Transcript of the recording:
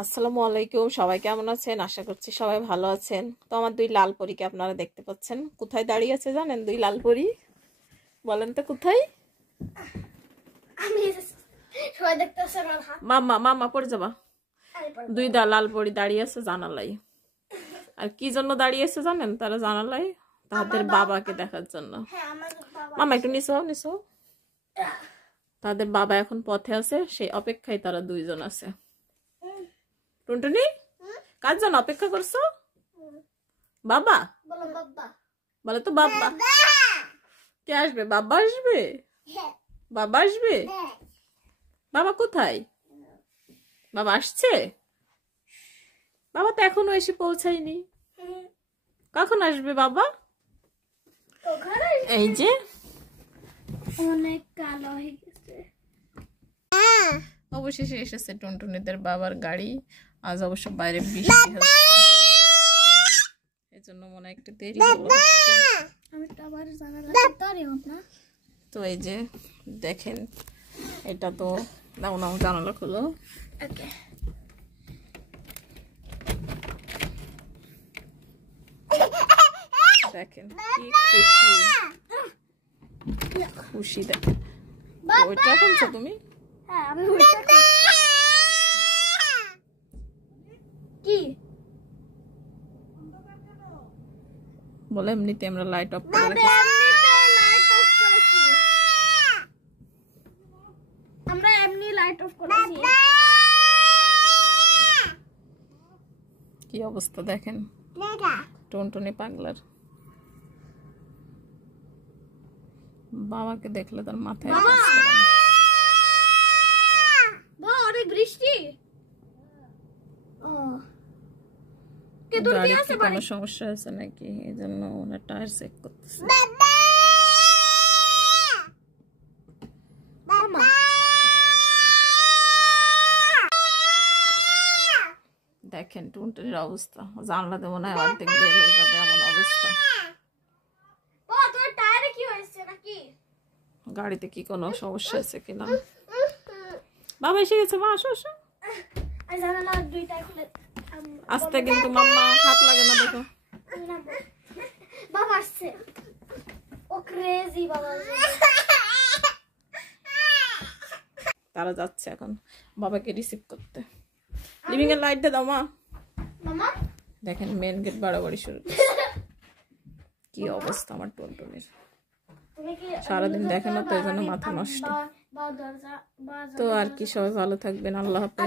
আসসালামু আলাইকুম, সবাই কেমন আছেন? আশা করছি সবাই ভালো আছেন। তো আমার দুই লাল পরীকে আপনারা দেখতে পাচ্ছেন। কোথায় দাঁড়িয়ে আছে জানেন? দুই লাল পরী, বলেন তো কোথায়? মাম্মা মাম্মা পড়ে যাবা। দুই লাল পরী দাঁড়িয়ে আছে জানালাই। আর কি জন্য দাঁড়িয়ে আছে জানেন? তারা জানালাই তাদের বাবাকে দেখার জন্য। মামা একটু নিচো নিচো। তাদের বাবা এখন পথে আছে, সেই অপেক্ষায় তারা দুইজন আছে। টুনটুনি, কার জন্য অপেক্ষা করছো? বাবা বলে তো বাবা। কে আসবে? বাবা আসবে? বাবা আসবে? বাবা কোথায়? বাবা আসছে? বাবা তো এখনো এসে পৌঁছায়নি। কখন আসবে বাবা? এই যে অনেক কালো হয়ে গেছে। অবশেষে এসেছে টুনটুনিদের বাবার গাড়ি। আজ অবশ্য বাইরে বৃষ্টি হচ্ছে, এজন্য মনে একটু দেরি হলো। আমি তো আবার জানালা তারিও না। তো এই যে দেখেন, এটা তো দাও নাও জানালা খুলো। ওকে, দেখেন কি খুশি খুশি। দেখেন ওইটা শুনছো তুমি? হ্যাঁ আমি কি বলে এমনিতে আমরা লাইট অফ করে রেখেছি। আমরা এমনি লাইট অফ করেছি। কি অবস্থা দেখেন টুনটুনি পাগলার। বাবাকে দেখলে তার মাথায় অনেক বৃষ্টি। কোনো সমস্যা আছে নাকি, এই জন্য ওনার টায়ার চেক করতেছে। দেখেন টুনটুনির অবস্থা, জানলাতে মনে হয় অর্ধেক বের হয়ে যাবে এমন অবস্থা। গাড়িতে কি কোনো সমস্যা আছে কিনা। বাবা এসে গেছে, মা আসো আসো। আস্তে কিন্তু মাম্মা, হাত লাগে না দেখো। বাবা আসছে, ও ক্রেজি বাবা। তারা যাচ্ছে এখন বাবাকে রিসিভ করতে। লিভিং এর লাইটটা দাও মা। মামা দেখেন মেন গেট বাড়াবাড়ি শুরু। কি অবস্থা আমার টুনটুনির, সারাদিন দেখে না তো এই জন্য মাথা নষ্ট। তো আর কি, সবাই ভালো থাকবেন, আল্লাহ হাফেজ।